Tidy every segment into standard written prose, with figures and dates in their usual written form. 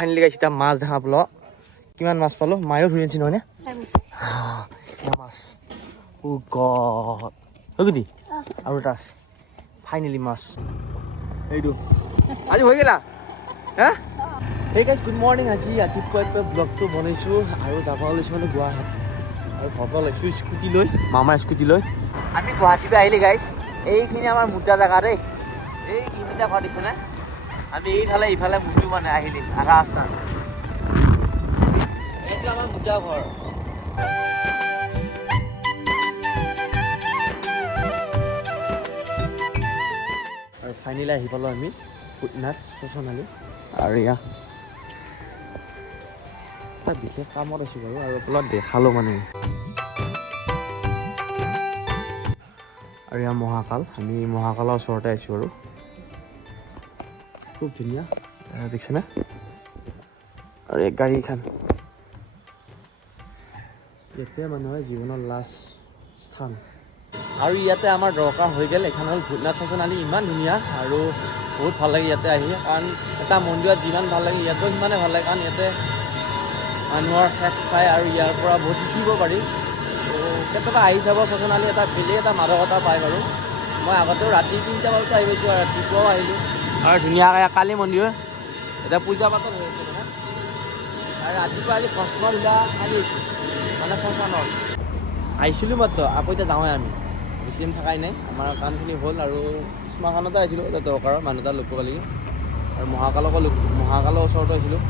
Finally গাইছ এতিয়া মাছ দেখা পালো কিমান মাছ পালো মায়ো ধৰি আনিছি নহয়নে মাছ ও গড হগি আৰু এটা আছে ফাইনেলি মাছ এইটো আজি হৈ গেলা হা Hey guys, good morning. আজি ৰাতিপুৱা ব্লগটো বনাইছোঁ আৰু যাব লৈছোঁ মানে গুৱাহাটী আৰু ঘৰপৰা লৈছোঁ স্কুটি লৈ মামাৰ স্কুটি লৈ আমি গুৱাহাটীলৈ আহিলে গাইছ এইখিনি আমাৰ মোটা জেগা দেই এইখিনিতে ঘৰ দেখিছোনে আমি এইফালে ইফালে মুটো মানে আহিলি আধা ৰাস্তা এইটো আমাৰ মোটা ঘৰ আৰু ফাইনেলি আহি পালোঁ আমি ফুটনাথ সোণালী আৰু এয়া বিশেষ কামত আছোঁ বাৰু আৰু অলপ দেখালোঁ মানে আৰু এয়া মহাকাল আমি মহাকালৰ ওচৰতে আছোঁ আৰু খুব ধুনীয়া দেখিছেনে আৰু এক গাড়ীখন ইয়াতে মানুহৰ জীৱনৰ লাষ্ট স্থান আৰু ইয়াতে আমাৰ দৰকাৰ হৈ গ'ল এখন হ'ল ভূতনাথ সোণালী ইমান ধুনীয়া আৰু বহুত ভাল লাগে ইয়াতে আহি কাৰণ এটা মন্দিৰত যিমান ভাল লাগে ইয়াতো সিমানে ভাল লাগে কাৰণ ইয়াতে মানুহৰ শেষ খাই আৰু ইয়াৰ পৰা বহুত শিকিব পাৰি কেতিয়াবা আহি যাব সোণালী এটা বেলেগ এটা মাদকতা পায় বাৰু মই আগতেও ৰাতি 3টা বজাত আহি গৈছোঁ আৰু ৰাতিপুৱাও আহিলোঁ আৰু ধুনীয়াকৈ কালি মন্দিৰ এতিয়া পূজা পাতল হৈ আছে মানে আৰু ৰাতিপুৱা আজি ভস্মলীলা আহিছোঁ মানে শ্মশানত আহিছিলোঁ মাত্ৰ আকৌ এতিয়া যাওঁৱে আমি বেছি দিন থকাই নাই আমাৰ কামখিনি হ'ল আৰু শ্মশানতে আহিছিলোঁ এতিয়া দৰকাৰৰ মানুহ এটা লগ পাব লাগে আৰু মহাকালৰ ওচৰতো আহিছিলোঁ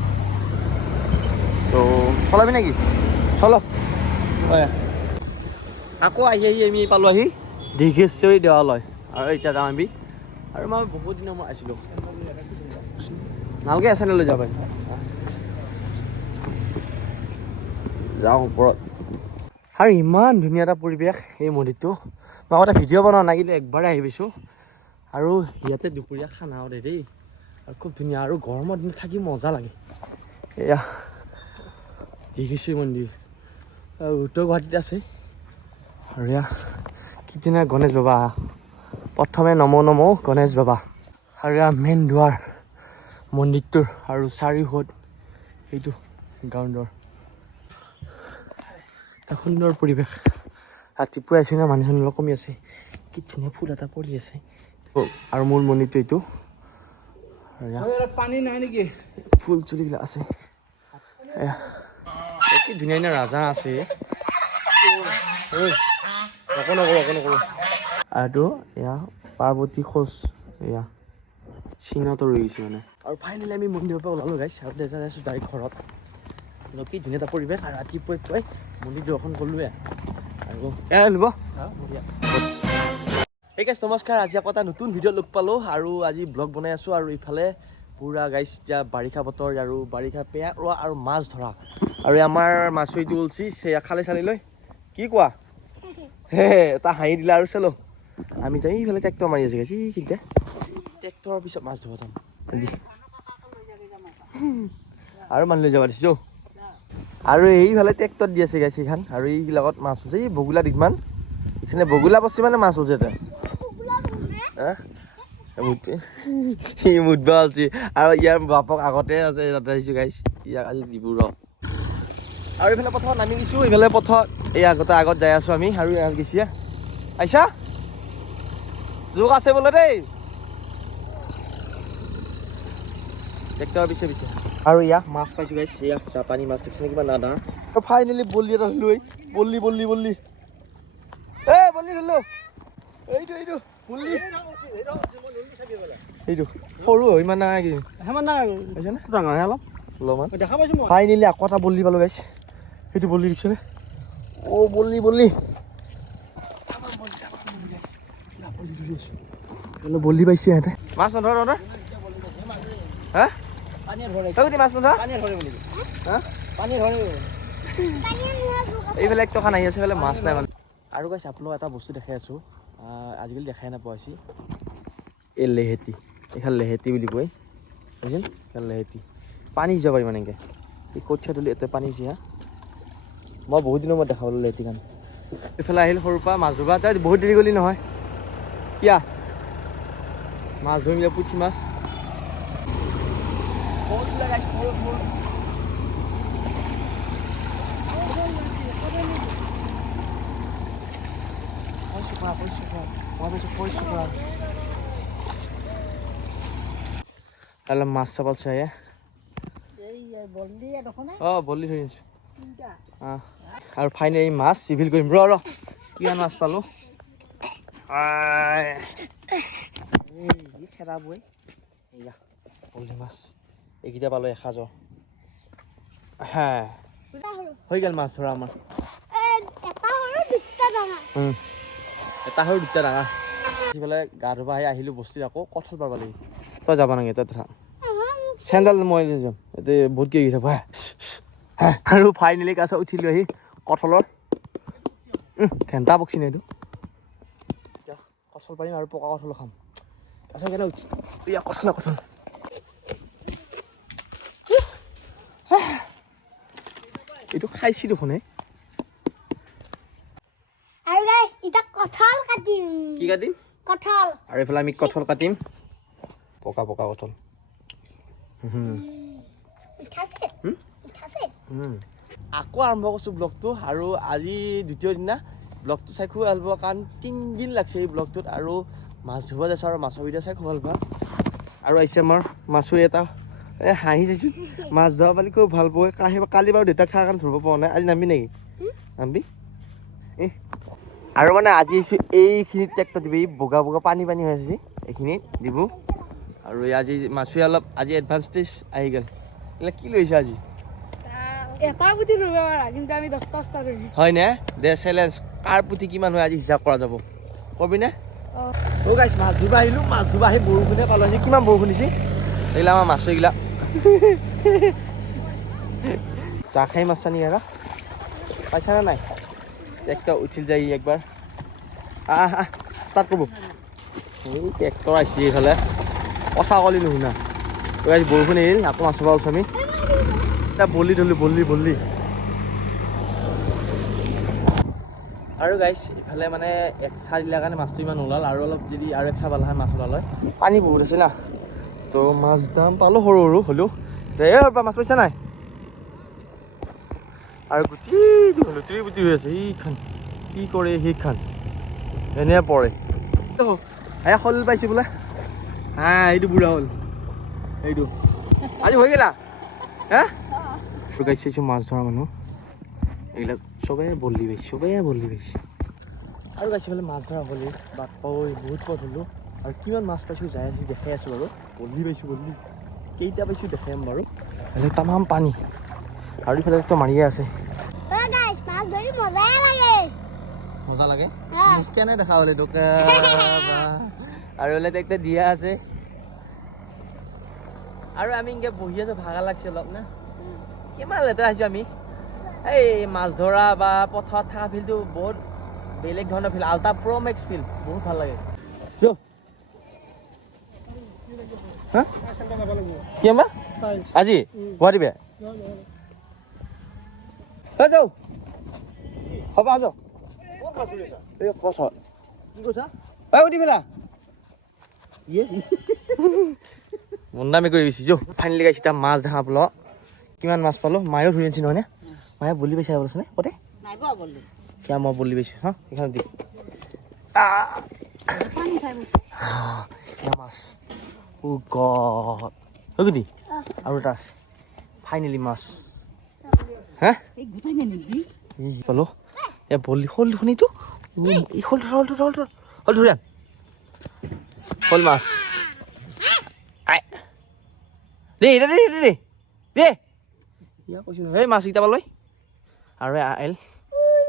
তো চলাবি নেকি চলো হয় আকৌ আহি আমি পালোঁ আহি দীঘেশ্বৰী দেৱালয় আৰু এতিয়া যাওঁ আমি আৰু মই বহুত দিনৰ মই আছিলোঁ নালগে আছে লৈ যাব যাওঁ ওপৰত আৰু ইমান ধুনীয়া এটা পৰিৱেশ এই মন্দিৰটো মই আগতে ভিডিঅ' বনোৱা নাই কিন্তু একবাৰে আহি পাইছোঁ আৰু ইয়াতে দুপৰীয়া খানাও দেই আৰু খুব ধুনীয়া আৰু গৰমৰ দিনত থাকি মজা লাগে এয়া দীঘেশ্বৰী মন্দিৰ উত্তৰ গুৱাহাটীত আছে আৰু এয়া কিদিনা গণেশ বাবা প্ৰথমে নমো গণেশ বাবা আৰু এয়া মেইন দুৱাৰ মন্দিৰটোৰ আৰু চাৰিওফালে এইটো গ্ৰাউণ্ডৰ এটা সুন্দৰ পৰিৱেশ ৰাতিপুৱা আছে না মানুহ অলপ কমি আছে কি ধুনীয়া ফুল এটা পৰি আছে আৰু মূল মন্দিৰটো এইটো পানী নাই নেকি ফুল চুলিবিলাক আছে কি ধুনীয়া ধুনীয়া ৰাজা আছে অকণ নকৰোঁ আৰু এয়া পাৰ্বতী খোজ এয়া চিহ্নটো ৰৈ গৈছে মানে আৰু ফাইনেলি আমি মন্দিৰৰ পৰা ওলালোঁ গাইছ আৰু দেখা যাইছোঁ ডাইৰেক্ট ঘৰত কি ধুনীয়া এটা পৰিৱেশ আৰু ৰাতিপুৱাই মন্দিৰ দৰ্শন কৰিলোঁৱে আৰু ল'ব এই গাইছ নমস্কাৰ আজি আকৌ এটা নতুন ভিডিঅ' লগ পালোঁ আৰু আজি ব্লগ বনাই আছোঁ আৰু ইফালে পুৰা গাইছ এতিয়া বাৰিষা বতৰ আৰু বাৰিষা পেয়া ৰোৱা আৰু মাছ ধৰা আৰু আমাৰ মাছুৱৈটো ওলছি খালে চালি লৈ কি কোৱা হে এটা হাঁহি দিলা আৰু চালো আমি যাই এইফালে ট্ৰেক্টৰ মাৰি আছোঁ গাইছ এইখিনিতে ট্ৰেক্টৰৰ পিছত মাছ ধৰিব যাম আৰু মানুহ লৈ যাব দিছোঁ আৰু এইফালে ট্ৰেক্টৰ দি আছে গাইছ এইখন আৰু এইবিলাকত মাছ হৈছে এই বগুলা দিকমান দেখিছেনে বগুলা বস্তি মানে মাছ হৈছে এটা সি মুদবা আছে আৰু ইয়াৰ বাপক আগতে আছে তাতে আহিছোঁ গাইছ ইয়াক আজি দিবু ৰ আৰু এইফালে পথত নামি গৈছোঁ এইফালে পথত এই আগত যাই আছোঁ আমি আৰু ইয়াত গৈছে আহিছা যোগ আছে বোলে দেই ট্ৰেক্টৰ পিছে আৰু ইয়াক মাছ পাইছোঁ গাইছ ইয়াক জাপানী মাছ দেখিছেনে কিবা নাদা ফাইনেলি বল্লি এটা ধৰিলোঁ বল্লি বল্লি ধৰিলোঁ এইটো বল্লি এইটো সৰু ইমান নাই কি ডাঙৰহে অলপমান দেখা পাইছোঁ ফাইনেলি আকৌ এটা বল্লি পালোঁ গাইছ সেইটো বল্লি দেখিছেনে অ' বল্লি বল্লি পাইছে সিহঁতে মাছ নধৰ হা মাছ নধৰ এইফালে এক টকা নাহি আছে এইফালে মাছ নাই মানে আৰু গাইছ আপোনালোকক এটা বস্তু দেখাই আছোঁ আজিকালি দেখাই নাপোৱা হৈছি এই লেহেতি এইখন লেহেতি বুলি কয় বুজিছে এইখন লেহেতি পানী যাব পাৰি মানে এনেকৈ এই কঠীয়া তুলি এতে পানী হৈছে হা মই বহুত দিনৰ মই দেখা পালোঁ লেহেতিখন এইফালে আহিল সৰুৰ পৰা মাছ ধৰিবা তই বহুত দেৰি গ'লি নহয় কিয়া মাছ ধৰিম পুঠি মাছ পৰিষ্কাৰ তাহলে মাছ চাপাল চাই বলি থৈ আছো আৰু ফাইনেলি মাছ চিভিল কৰিম ৰ কিমান মাছ পালো খেদা বৈ এয়া বলি মাছ এইকেইটা পালো এসাঁজৰ হৈ গ'ল মাছ ধৰা আমাৰ এটা সৰু দুটা ডাঙৰ সিফালে গা ধুব আহিলো বস্তি আকৌ কঁঠাল পাব লাগিব তই যাব নাগে তই ধৰা চেণ্ডেল মই লৈ যাম এতিয়া বহুত কি থাকো আৰু ফাইনেলি কাছ উঠিলো আহি কঁঠালৰ ঘেণ্টা বক্সি নাই এইটো এতিয়া কঁঠাল পাৰিম আৰু পকা কঁঠালো খাম কাছ কেনে উঠি এয়া কঁঠাল এইটো খাইছি দেখোন কি কাটিম আৰু এইফালে আমি কঁঠাল কাটিম পকা পকা কঁঠাল আকৌ আৰম্ভ কৰিছোঁ ব্লগটো আৰু আজি দ্বিতীয় দিনা ব্লগটো চাই খুব ভাল পাওঁ কাৰণ 3 দিন লাগছে এই ব্লগটোত আৰু মাছ ধৰিব যাইছোঁ আৰু মাছৰ ভিডিঅ' চাই খুব ভাল পাওঁ আৰু আহিছে আমাৰ মাছো এটা হাঁহি চাইছোঁ মাছ ধৰা পালি খুব ভাল পাওঁ কালি বাৰু দেউতাক খাৰ কাৰণে ধৰিব পৰা নাই আজি নামি নেকি নামি আৰু মানে আজি এইখিনিত ট্ৰেক্টৰ দিব বগা বগা পানী পানী হৈ আছে এইখিনিত দিব আৰু আজি মাছুৱে অলপ আজি এডভান্স ষ্টেজ আহি গ'ল এইবিলাক কি লৈছে আজি হয় নে দে চেলেঞ্জ কাৰ পুথি কিমান হয় আজি হিচাপ কৰা যাব কবি নে গাইছ মাছ ধৰিব আহিলোঁ মাছ ধৰিব আহি বৰষুণে পালোঁ আজি কিমান বৰষুণ দিছে এইগিলা আমাৰ মাছ এইগিলা চাহ খাই মাছ চানি আৰু পাইছানে নাই ট্ৰেক্টৰ উঠিল যায় একবাৰ ষ্টাৰ্ট কৰিব এই ট্ৰেক্টৰ আহিছে এইফালে কথা ক'লি নুশুনা তই আজি বৰষুণ এৰিল আকৌ মাছ ধৰিব ওলছো আমি এতিয়া বলি ধৰিলোঁ বলি আৰু গাইছ ইফালে মানে এক চাহ দিলে কাৰণে মাছটো ইমান ওলাল আৰু অলপ যদি আৰু এক চাহ পালা হয় মাছ ওলাল হয় পানী বহুত আছে না তো মাছ দাম পালোঁ সৰু সৰু হ'লেও বা মাছ পাইছা নাই আৰু লুটি বুটি হৈ আছে এইখান কি কৰে সেইখান এনে পৰে শল পাইছে বোলে এইটো বুঢ়া হ'ল এইটো আজি হৈ গেলা চাইছোঁ মাছ ধৰা মানুহ এইবিলাক চবেই বদলি পাইছে আৰু গাইছে বোলে মাছ ধৰা বলি বাট বহুত পথ হ'লোঁ আৰু কিমান মাছ পাইছোঁ যাই আছোঁ দেখাই আছোঁ বাৰু বদলি পাইছোঁ কেইটা পাইছোঁ দেখাম বাৰু এইফালে তামাম পানী আৰু ইফালে তো মাৰিয়ে আছে মজা লাগে কেনে দেখা বোলে টকা আৰু বোলে একটা দিয়া আছে আৰু আমি এনেকৈ বহি আছোঁ ভাগা লাগছে অলপ না কিমান লেতেৰা আহিছোঁ আমি এই মাছ ধৰা বা পথাৰত থকা ফিল্ডটো বহুত বেলেগ ধৰণৰ ফিল্ড আল্ট্ৰা প্ৰ' মেক্স ফিল্ড বহুত ভাল লাগে কি আমাৰ আজি গুৱাহাটী বেয়া যাওঁ হ'ব যাওঁ মন্দামি কৰি গৈছে যো ফাইনেলি গাইছে এতিয়া মাছ দেখা পালো কিমান মাছ পালো মায়েও ধৰি আনিছে নহয়নে মায়ে বলি পাইছে বোলেচোন কতে কিয় মই বলি পাইছোঁ হা এইখানে দি মাছ গদি আৰু এটা আছে ফাইনেলি মাছ হা পালো এ বলি শল শুনিতো এই শল ধৰি আন শল মাছ দে ইয়া কৈছোঁ সেই মাছ কেইটা পালৈ আৰু আহিল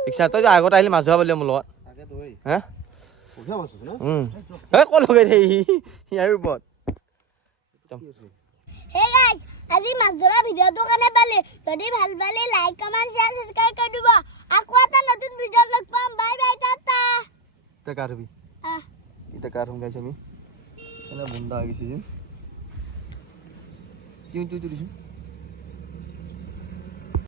দেখিছা তই আগত আহিলে মাছ ধৰা পালি মোৰ লগত হা ক'ত লগাই দে ইয়াৰ ওপৰত আজি মাছ ধৰা ভিডিঅ'টো কাৰণে পালে যদি ভাল পালে লাইক কমেণ্ট শ্বেয়াৰ সাবস্ক্ৰাইব কৰি দিব আকৌ এটা নতুন ভিডিঅ' লগ পাম বাই বাই টাটা এটা কাৰ হবি এটা কাৰ হম গাইছ আমি এনে বন্ধা হৈ গৈছে যেন তুই দিছোঁ